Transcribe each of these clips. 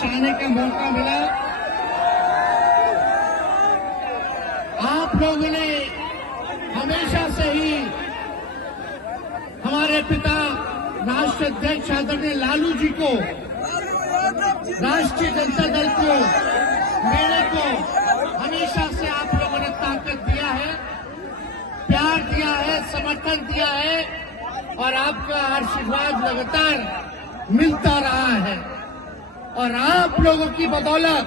पहुंचाने का मौका मिला। आप लोगों ने हमेशा से ही हमारे पिता राष्ट्रीय अध्यक्ष आदरणीय लालू जी को, राष्ट्रीय जनता दल को, मेरे को हमेशा से आप लोगों ने ताकत दिया है, प्यार दिया है, समर्थन दिया है और आपका आशीर्वाद लगातार मिलता रहा है। और आप लोगों की बदौलत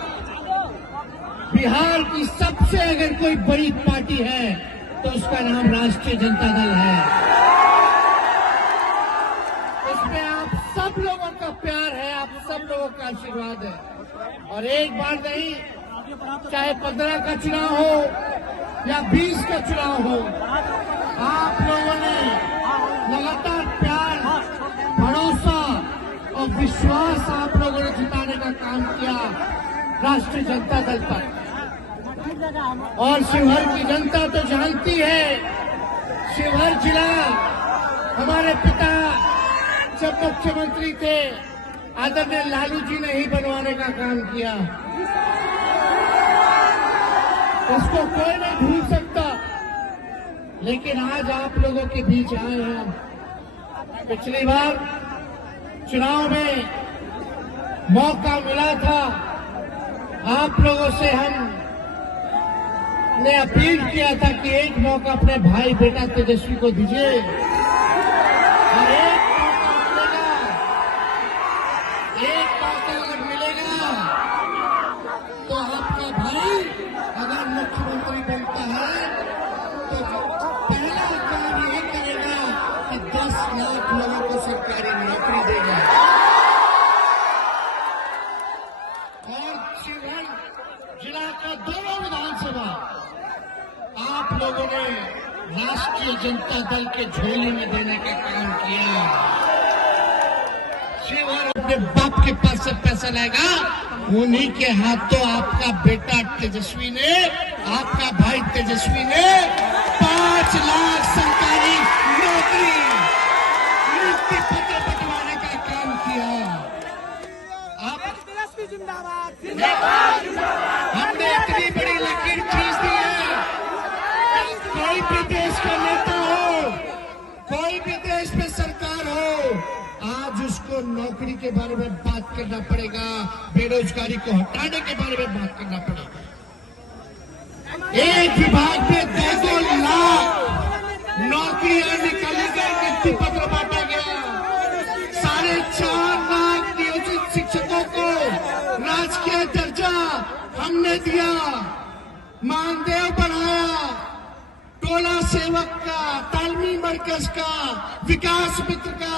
बिहार की सबसे अगर कोई बड़ी पार्टी है तो उसका नाम राष्ट्रीय जनता दल है। इसमें आप सब लोगों का प्यार है, आप सब लोगों का आशीर्वाद है। और एक बार नहीं, चाहे 15 का चुनाव हो या 20 का चुनाव हो, आप लोगों ने लगातार प्यार, भरोसा और विश्वास आप लोगों ने जिताने का काम किया राष्ट्रीय जनता दल पर। और शिवहर की जनता तो जानती है, शिवहर जिला हमारे पिता जब मुख्यमंत्री थे आदरणीय लालू जी ने ही बनवाने का काम किया। इसको कोई नहीं भूल सकता। लेकिन आज आप लोगों के बीच आए हैं। पिछली बार चुनाव में मौका मिला था, आप लोगों से हमने अपील किया था कि एक मौका अपने भाई बेटा तेजस्वी को दीजिए और एक मौका अगर मिलेगा तो आपका भाई अगर मुख्यमंत्री बनता है तो पहला काम ये करेगा कि 10 लाख लोगों को सरकारी नौकरी देगा। और शिवहर जिला का दोनों विधानसभा आप लोगों ने राष्ट्रीय जनता दल के झोली में देने का काम किया। शिवहर अपने बाप के पास से पैसा लाएगा, उन्हीं के हाथों आपका बेटा तेजस्वी ने, आपका भाई तेजस्वी ने 5 लाख सरकारी नौकरी नियुक्ति पत्र बंटवाने का काम किया। हमने इतनी बड़ी लकीर खींच दी है। कोई भी देश का नेता हो, कोई भी देश में सरकार हो, आज उसको नौकरी के बारे में बात करना पड़ेगा, बेरोजगारी को हटाने के बारे में बात करना पड़ेगा। एक विभाग में 2-2 लाख नौकरियां निकाली गई, नियुक्ति पत्र बांटा गया। 4.5 लाख नियोजित शिक्षकों को राजकीय दर्जा हमने दिया, मानदेय बढ़ाया, टोला सेवक का, तालमी मरकज का, विकास मित्र का,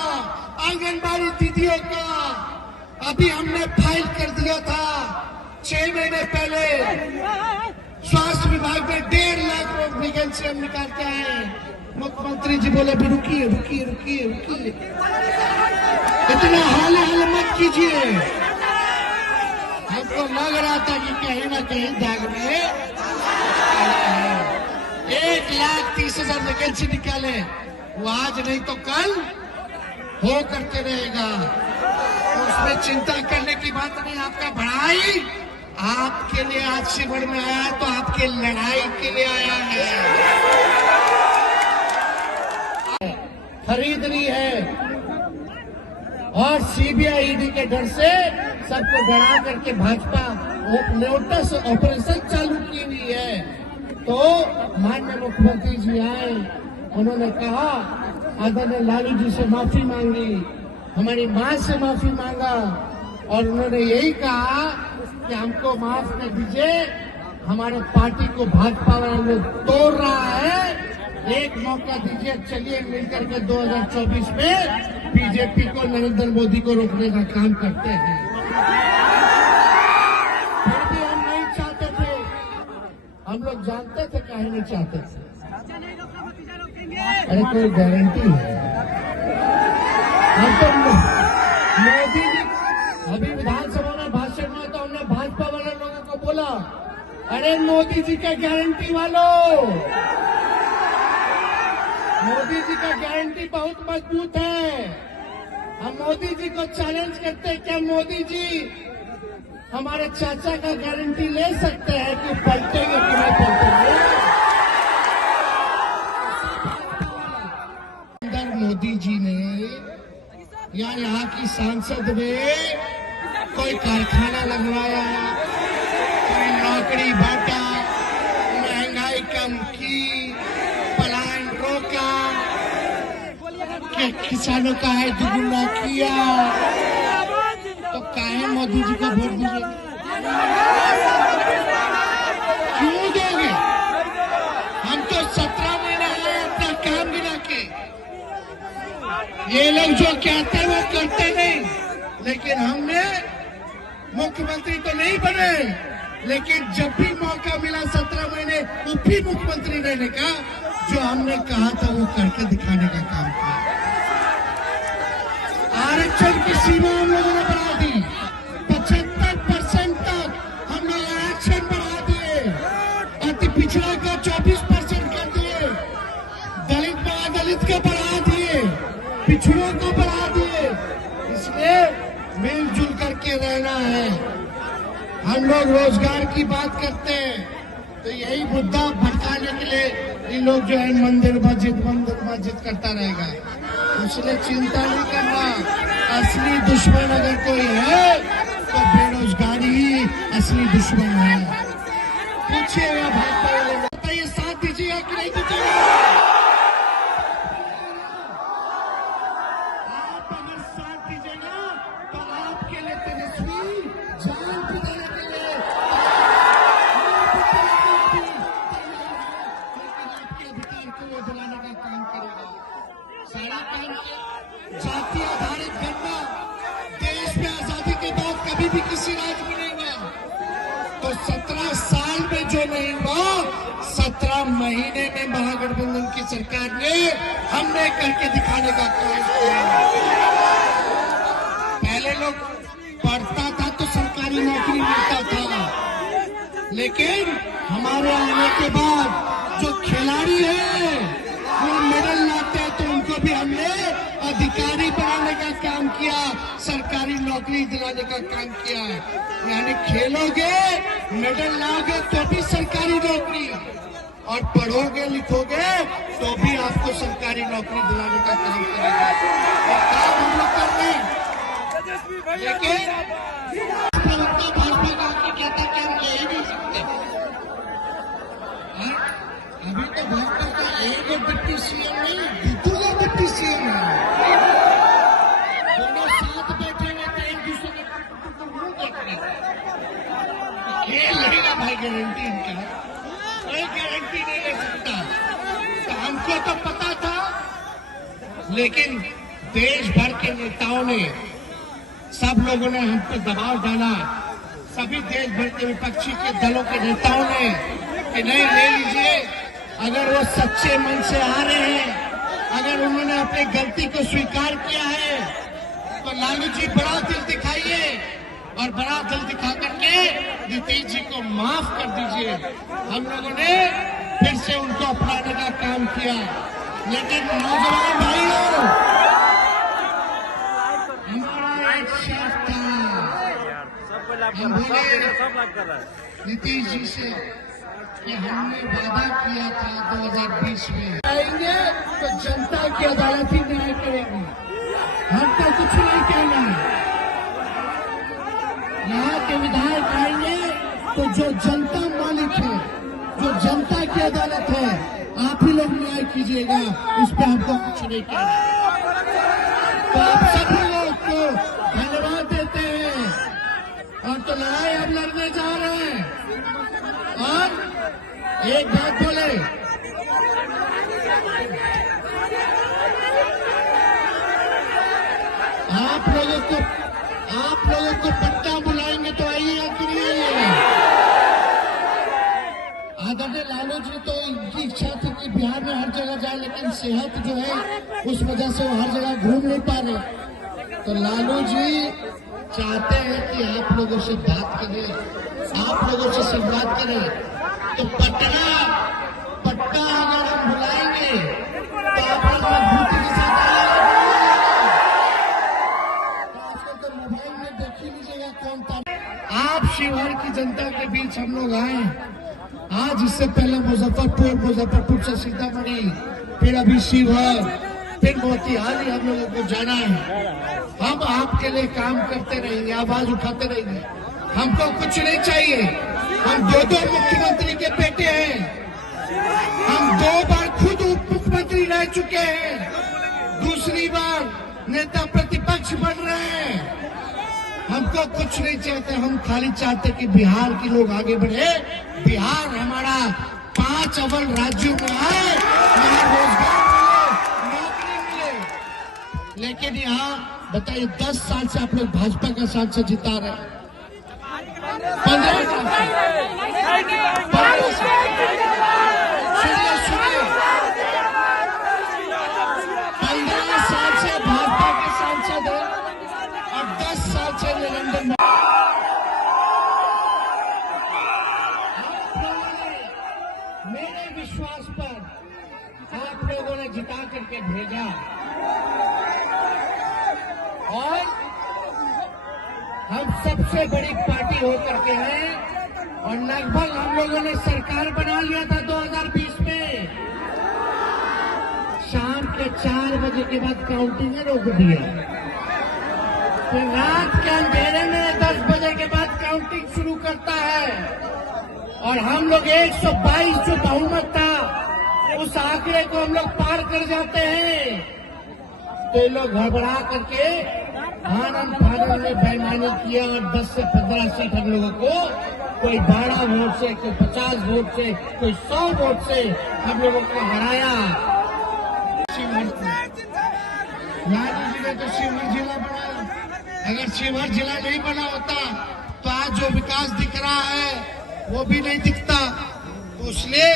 आंगनबाड़ी दीदियों का अभी हमने फाइल कर दिया था 6 महीने पहले। स्वास्थ्य विभाग में 1.5 लाख वैकेंसी हम निकालते हैं। मुख्यमंत्री जी बोले भी रुकिए रुकिए रुकिए रुकिए, इतना हाल मत कीजिए। हमको लग रहा था कि कहीं ना कहीं दाग में 1,30,000 वैकेंसी निकाले, वो आज नहीं तो कल हो करके रहेगा। उसमें चिंता करने की बात नहीं। आपका भाई आपके लिए आज शिवहर में आया तो आपके लड़ाई के लिए आया है, खरीदनी है। और सीबीआई ईडी के डर से सबको डरा करके भाजपा नोटिस ऑपरेशन चालू की हुई है। तो माननीय मुख्यमंत्री जी आए, उन्होंने कहा, आदरणीय लालू जी से माफी मांगी, हमारी मां से माफी मांगा और उन्होंने यही कहा कि हमको माफ कर दीजिए, हमारे पार्टी को भाजपा वाला लोग तोड़ रहा है, एक मौका दीजिए, चलिए मिलकर के 2024 में बीजेपी को, नरेंद्र मोदी को रोकने का काम करते हैं। फिर भी हम नहीं चाहते थे, हम लोग जानते थे काहे नहीं चाहते थे। अरे कोई गारंटी है? हम तो मोदी जी अभी विधानसभा में भाषण में तो हमने भाजपा वाले लोगों को बोला, अरे मोदी जी का गारंटी वालों, मोदी जी का गारंटी बहुत मजबूत है। हम मोदी जी को चैलेंज करते हैं, क्या मोदी जी हमारे चाचा का गारंटी ले सकते हैं कि पलटेंगे कि नहीं पलटेंगे। अंदर मोदी जी ने या यहाँ की सांसद में कोई कारखाना लगवाया, कोई नौकरी बांटा, महंगाई कम की, पलायन रोका, किसानों का है दुगुना किया, तो काहे मोदी जी को वोट दीजिए? क्यों दोगे? हम तो 17 महीने आए अपना काम गिना के। ये लोग जो कहते हैं वो करते नहीं, लेकिन हमने मुख्यमंत्री तो नहीं बने, लेकिन जब भी मौका मिला 17 महीने उप मुख्यमंत्री रहने का, जो हमने कहा था वो करके दिखाने का काम किया। आरक्षण की सीमा हम लोगों ने बढ़ा दी, 75% तक हम लोग आरक्षण बढ़ा दिए, अति पिछड़ा का 24% कर दिए, दलित महादलित का बढ़ा दिए, पिछड़ों को बढ़ा दिए। इसलिए मिलजुल करके रहना है। हम लोग रोजगार की बात करते हैं तो यही मुद्दा भटकाने के लिए ये लोग जो है मंदिर मस्जिद करता रहेगा। इसलिए चिंता नहीं करना, असली दुश्मन अगर कोई है तो बेरोजगारी ही असली दुश्मन है। पूछिएगा भाजपा वाले, बताइए साथ दीजिएगा कि नहीं दीजिएगा? आप अगर साथ दीजिएगा तो आपके लिए तेजस्वी जान भी देने के लिए आपके अधिकार को वो दिलाने का काम करेगा। सारा काम किया। जाति आधारित गणना देश में आजादी के बाद कभी भी किसी राज्य में नहीं हुआ, तो 17 साल में जो नहीं हुआ 17 महीने में महागठबंधन की सरकार ने हमने करके दिखाने का काम किया। पहले लोग पढ़ता था तो सरकारी नौकरी मिलता था, लेकिन हमारे आने के बाद जो खिलाड़ी है वो मेडल लाते हैं, तो उनको भी हमने अधिकारी बनाने का काम किया, सरकारी नौकरी दिलाने का काम किया। यानी खेलोगे, मेडल लाओगे तो भी सरकारी नौकरी, और पढ़ोगे लिखोगे तो भी आपको सरकारी नौकरी दिलाने का काम करेगा। ये काम हम लोग कर रहे हैं। लेकिन प्रवक्ता भाजपा का आके कहता है कि हम ले ही नहीं सकते। अभी तो भाजपा का एक डिप्टी सीएम नहीं, दूसरा डिप्टी सीएम है। दोनों साथ बैठे हुए थे, एक दूसरे के मुंह देख रहे थे। खेल लगेगा भाई, गारंटी इनका कोई गारंटी नहीं ले सकता। तो हमको तो पता था, लेकिन देश भर के नेताओं ने, सब लोगों ने हम पे दबाव डाला, सभी देश भर के विपक्षी के दलों के नेताओं ने कि नहीं ले लीजिए। अगर वो सच्चे मन से आ रहे हैं, अगर उन्होंने अपनी गलती को स्वीकार किया है, तो लालू जी बड़ा दिल दिखाइए और बड़ा दिल दिखा करके नीतीश जी को माफ कर दीजिए। हम लोगों ने फिर से उनको अपनाने का काम किया। लेकिन नौजवान भाइयों, हमारा एक शेफ था, हम बोले नीतीश जी से कि हमने वादा किया था 2020 में आएंगे तो जनता की अदालत ही न्याय करेगी, हम तो कुछ नहीं कहना है। यहाँ के विधायक आएंगे तो जो जनता मालिक है, जो जनता की अदालत है, आप ही लोग न्याय कीजिएगा, इस पर हमको कुछ नहीं कहना। तो आप सभी लोग को धन्यवाद देते हैं, और तो लड़ाई अब लड़ने जा रहे हैं। और एक बात बोले, आप लोगों को पट्टा बुलाएंगे तो आइएगा कि नहीं आइएगा? आदरणीय लालू जी तो इनकी इच्छा थी कि बिहार में हर जगह जाए, लेकिन सेहत जो है उस वजह से वो हर जगह घूम नहीं पा रहे। तो लालू जी चाहते हैं कि आप लोगों से बात करें, आप लोगों से संवाद करें। तो पट्टा अगर हम बुलाएंगे तो आप लोग मजबूती के साथ आइएगा। तो आजकल तो मोबाइल में देख ही लीजिएगा कौन था। आप शिवहर की जनता के बीच हम लोग आए। आज इससे पहले मुजफ्फरपुर से सीतामढ़ी, फिर अभी शिवहर, फिर मोतिहारी हम लोगों को जाना है। हम आपके लिए काम करते रहेंगे, आवाज उठाते रहेंगे। हमको कुछ नहीं चाहिए। हम दो मुख्यमंत्री के बेटे हैं। हम 2 बार खुद उप मुख्यमंत्री रह चुके हैं, दूसरी बार नेता प्रतिपक्ष बन रहे हैं। हमको कुछ नहीं चाहते, हम खाली चाहते कि बिहार के लोग आगे बढ़े, बिहार हमारा 5 अव्वल राज्यों में आए, यहाँ रोजगार मिले, नौकरी मिले। लेकिन यहाँ बताइए 10 साल से आप लोग भाजपा का सांसद जिता रहे हैं, 15 साल से भाजपा के सांसद है और 10 साल से निरंतर में। मेरे विश्वास पर आप लोगों ने जिता करके भेजा और हम सबसे बड़ी पार्टी होकर के हैं और लगभग हम लोगों ने सरकार बना लिया था 2020 में। शाम के 4 बजे के बाद काउंटिंग रोक दिया, फिर रात के अंधेरे में 10 बजे के बाद काउंटिंग शुरू करता है और हम लोग 122 जो बहुमत था उस आंकड़े को हम लोग पार कर जाते हैं। तो ये लोग घबरा करके आनंद फानंद में बेईमानी किया और 10 से 15 सीट हम लोगों को, कोई 12 वोट से, कोई 50 वोट से, कोई 100 वोट से हम लोगों को हराया। लालू जी ने तो शिवहर जिला बनाया। अगर शिवहर जिला नहीं बना होता तो आज जो विकास दिख रहा है वो भी नहीं दिखता। तो इसलिए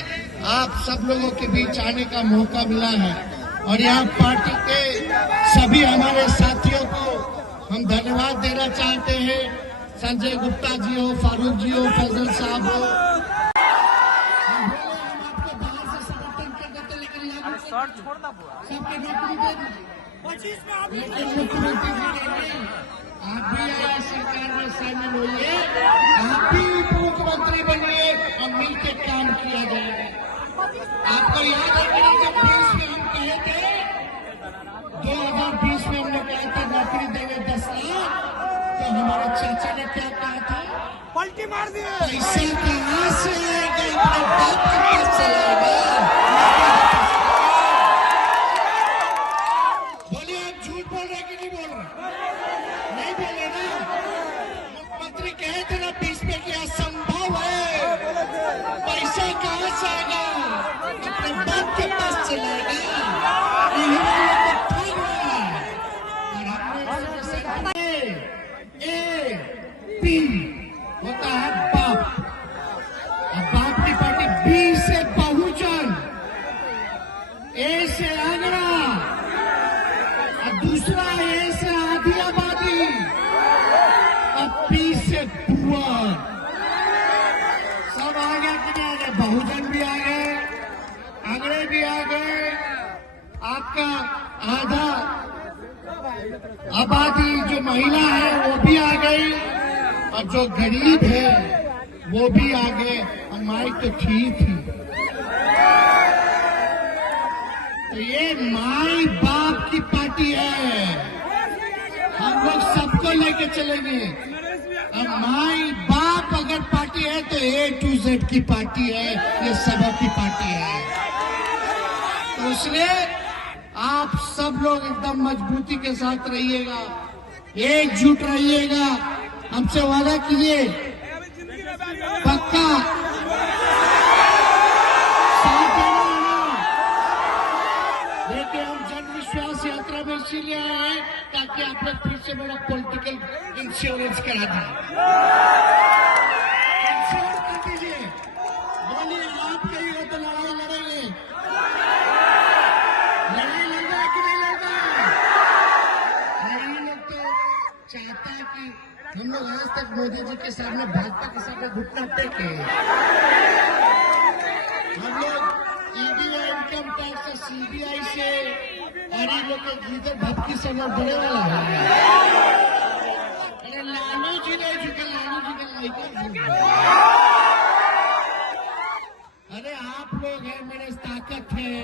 आप सब लोगों के बीच आने का मौका मिला है और यहाँ पार्टी के सभी हमारे साथियों को हम धन्यवाद देना चाहते हैं। संजय गुप्ता जी हो, फारूक जी हो, फैजल साहब हो, हम आपको बाहर से समर्थन कर देते लेकिन सबके नौकरी दे दीजिए, लेकिन मुख्यमंत्री जी नहीं। आप भी आइए, सरकार में शामिल होइए, आप भी उप मुख्यमंत्री बनिए और मिलकर काम किया जाएगा। आपको याद है कि जब 20 में हम कहे थे, 2020 में हमने कहा था नौकरी देंगे 10 लाख, तो हमारे चाचा ने क्या कहा था? पलटी मार दिए। पैसे कहाँ से आएगा? अपने बाप के पास से आएगा। बोलिए, आप झूठ बोल रहे कि नहीं बोल रहे? नहीं बोले ना। मुख्यमंत्री कहे थे ना 20 में कि असंभव है, पैसा कहाँ से आएगा? अपने बाप के पास से लाएगा। होता है बाप, और बाप की पार्टी बी से बहुजन, ए से आगरा और दूसरा ए से आधी आबादी और पी से पुअर। सब आ गया कि नहीं आ गया? बहुजन भी आ गए, आगरे भी आ गए, आपका आधा आबादी जो महिला है वो भी आ गई और जो गरीब है वो भी आ गए और माई तो ठीक थी। तो ये माई बाप की पार्टी है, हम लोग सबको लेके चलेंगे। और माई बाप अगर पार्टी है तो A to Z की पार्टी है, ये सबों की पार्टी है। तो इसलिए आप सब लोग एकदम मजबूती के साथ रहिएगा, एकजुट रहिएगा। हमसे वादा कीजिए, पक्का साथ देना है ना? देखिए, हम जन विश्वास यात्रा में इसीलिए आए हैं ताकि आप लोग फिर से मेरा पॉलिटिकल इंश्योरेंस करा दें। इंश्योरेंस कर दीजिए। बोलिए, आप कहिए तो लड़ाई लड़ेंगे। लड़ाई लड़ रहा है कि नहीं लड़ रहा? नहीं, लोग तो चाहता है कि हम लोग आज तक मोदी जी के सामने, भाजपा के सामने घुटना टेके। हम लोग ईडी और इनकम टैक्स से, CBI से और इन लोग के गीदर भक्ति से लोग बड़े वाला है। अरे लालू जी नहीं झुके, लालू जी का कोई क्या? अरे आप लोग हैं, मेरे ताकत है,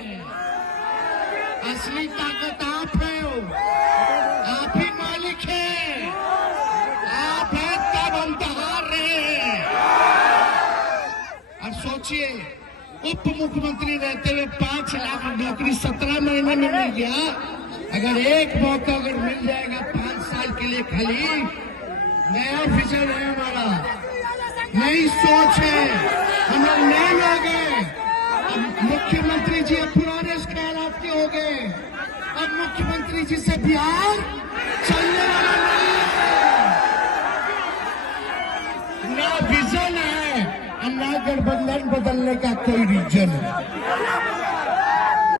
असली ताकत आप हो, आप ही मालिक हैं, आप हैं तब हम तो हार रहे हैं। और सोचिए, उप मुख्यमंत्री रहते हुए 5 लाख नौकरी 17 महीने में मिल गया। अगर एक मौका अगर मिल जाएगा 5 साल के लिए खाली, नया विजन है हमारा, नई सोच है, हम लोग नए लोग हैं। अब मुख्यमंत्री जी अब पुराने ख्यालात के हो गए, अब मुख्यमंत्री जी से बिहार चलने वाला नहीं है। ना विजन है और ना गठबंधन बदलने का कोई रीजन है।